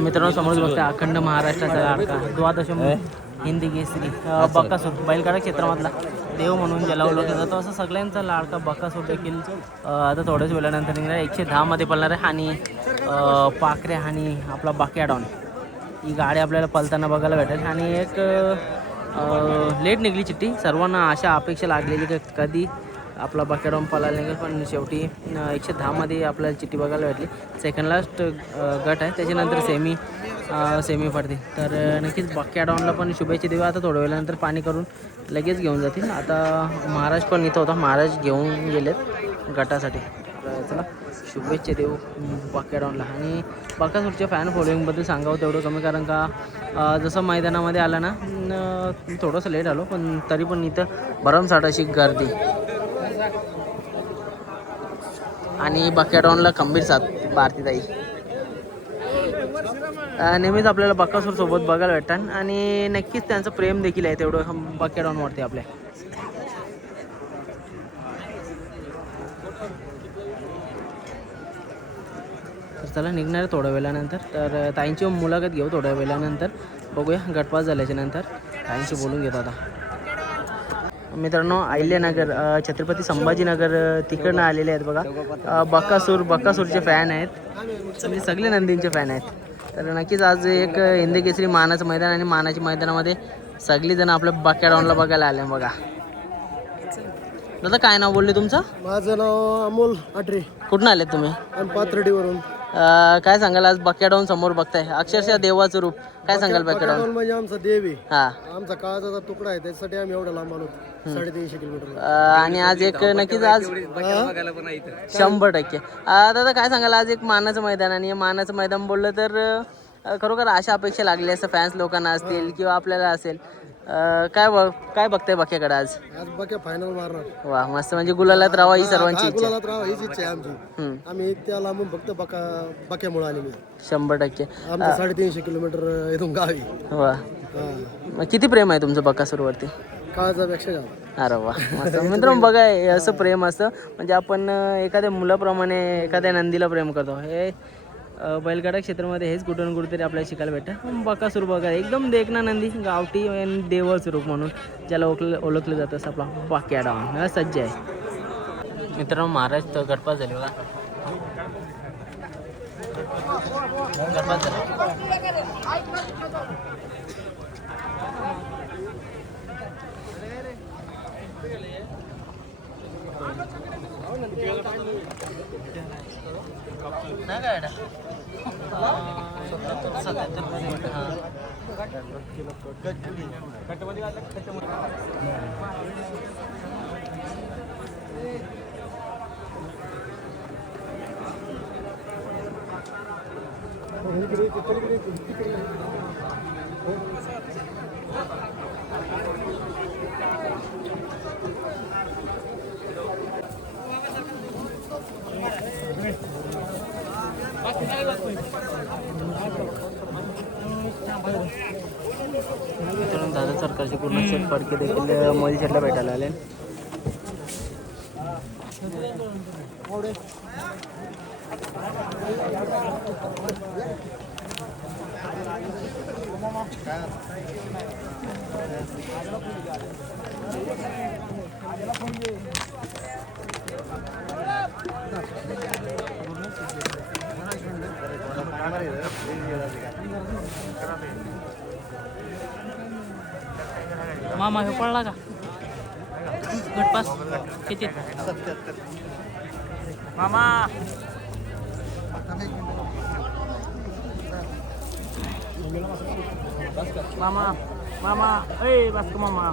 मित्रांनो समोर बघता अखंड महाराष्ट्राचा लाडका द्वादश हिंदी केसरी बकासूर बैलगाडा क्षेत्रामधला देव म्हणून ज्याला ओळखलं जातो असं सगळ्यांचा लाडका बकासूर देखील आता थोड्याच वेळानंतर निघणार 110 मध्ये पळणार आहे. आणि पाखरे आणि आपला बाक्याडॉन ही गाडी आपल्याला पळताना बघायला भेटेल. आणि एक लेट निघली चिठ्ठी, सर्वांना अशा अपेक्षा लागलेली की कधी आपला बाक्याडॉन पळायला निघेल, पण शेवटी 110 मध्ये आपल्याला चिठ्ठी बघायला भेटली. सेकंड लास्ट गट आहे, त्याच्यानंतर सेमी पडते. तर नक्कीच बाक्याडॉनला पण शुभेच्छा देऊ. आता थोड्या वेळानंतर पाणी करून लगेच घेऊन जातील. आता महाराज पण इथं होता, महाराज घेऊन गेलेत गटासाठी. चला शुभेच्छा देऊ बाक्याडॉनला. आणि बकासूरच्या फॅन फॉलोईंगबद्दल सांगावं तेवढं कमी, कारण का जसं मैदानामध्ये आलं ना थोडंसं लेट आलो, पण तरी पण इथं भरमसाठ अशी गर्दी. आणि बाक्याडॉनला खंबीर साथ भारतीताई. नेहमीच आपल्याला बकासूर सोबत बघायला भेटतात आणि नक्कीच त्यांचं प्रेम देखील आहे तेवढं बाक्याडॉनवरती आपल्या. तर चला निघणार आहे थोड्या वेळानंतर. तर ताईंची मुलाखत घेऊ थोड्या वेळानंतर, बघूया गटपास झाल्याच्या नंतर ताईंशी बोलून घेतो. आता मित्रांनो अहिल्यानगर छत्रपती संभाजीनगर तिकडनं आलेले आहेत बघा. बकासूरचे फॅन आहेत, म्हणजे सगळे नंदींचे फॅन आहेत. तर नक्कीच आज एक हिंदी केसरी मानाचं मैदान, आणि मानाच्या मैदानामध्ये सगळी जण आपल्या बाक्याडॉनला बघायला आले बघा. दादा काय नाव बोलले तुमचं? माझं नाव अमोल आटरे. कुठून आले तुम्ही? पाथर्डीवरून. काय सांगाल आज बाक्याडॉन समोर बघताय, अक्षरशः देवाचं रूप, काय सांगाल बाक्याडॉन? म्हणजे आमचा देव आहे, हा आमचा काळाचा तुकडा आहे, त्याच्यासाठी आम्ही एवढा लांब आलो 350 किलोमीटर. आणि आज एक नक्कीच आज 100%. दादा काय सांगाल आज एक मानाचं मैदान, आणि मानाचं मैदान बोललं तर खरोखर अशा अपेक्षा लागली असं फॅन्स लोकांना असतील किंवा आपल्याला असेल. काय बघताय बाक्याकडे आज? आज बाक्या फायनल मारणार. वा मस्त, म्हणजे गुलालात राहावा ही सर्वांची इच्छा. गुलालात राहावा हीच इच्छा आहे आमची. आम्ही त्या लांबून फक्त बाक्यामुळे आलेली 100%. आमचं 350 किलोमीटर इथून गावी. वा मग किती प्रेम आहे तुमचं बकासूरवरती? काळाचा पेक्षा जास्त. अरे वा मस्त. मित्रांनो बघा असं प्रेम असतं, म्हणजे आपण एखाद्या मुलाप्रमाणे एखाद्या नंदीला प्रेम करतो. हे बैलगाडा क्षेत्रामध्ये हेच कुठून कुठेतरी आपल्याला शिकायला भेटतं. बकासूर बघा एकदम देखना नंदी, गावठी आणि देवाचं रूप म्हणून ज्याला ओळखलं जातं असं आपला बाक्याडॉन सज्ज आहे. मित्रांनो महाराज गटपास झाले बघा. गटपास झाला. नाही काय दादा सरकारचे पूर्ण शेट फडके देखील मोदी शेटला भेटायला आले. मामा हे पडला का गटपास किती? मामा मामा मामा ए बस मामा.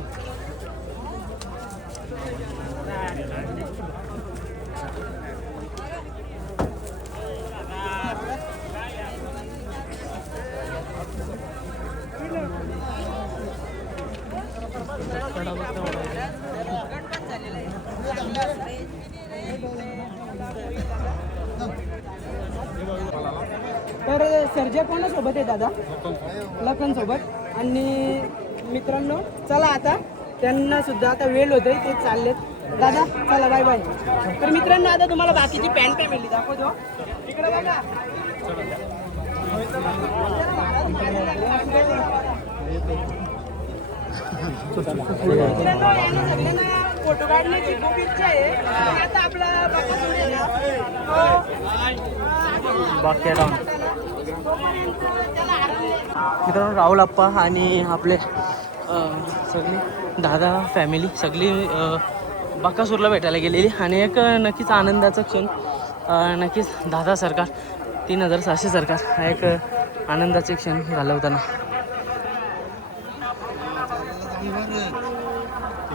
तर सर्जा कोणासोबत आहे दादा? लखन सोबत. आणि मित्रांनो चला आता त्यांना सुद्धा आता वेळ होतोय, ते चाललेत. दादा चला बाय बाय. तर मित्रांनो आता तुम्हाला बाकीची पॅन्ट काय मिळली दाखवतो इकडे बघा. मित्रांनो, यांना सगळ्यांना फोटो काढण्याची खूप इच्छा आहे. आणि आता आपला बकासूर आहे ना, बाकी डाऊन तोपर्यंत त्याला हरवले. मित्रांनो राहुल आप्पा आणि आपले सगळी दादा फॅमिली सगळी बकासूरला भेटायला गेलेली आणि एक नक्कीच आनंदाचा क्षण नक्कीच दादा सरकार 3700 सरकार हा एक आनंदाचे क्षण घालवताना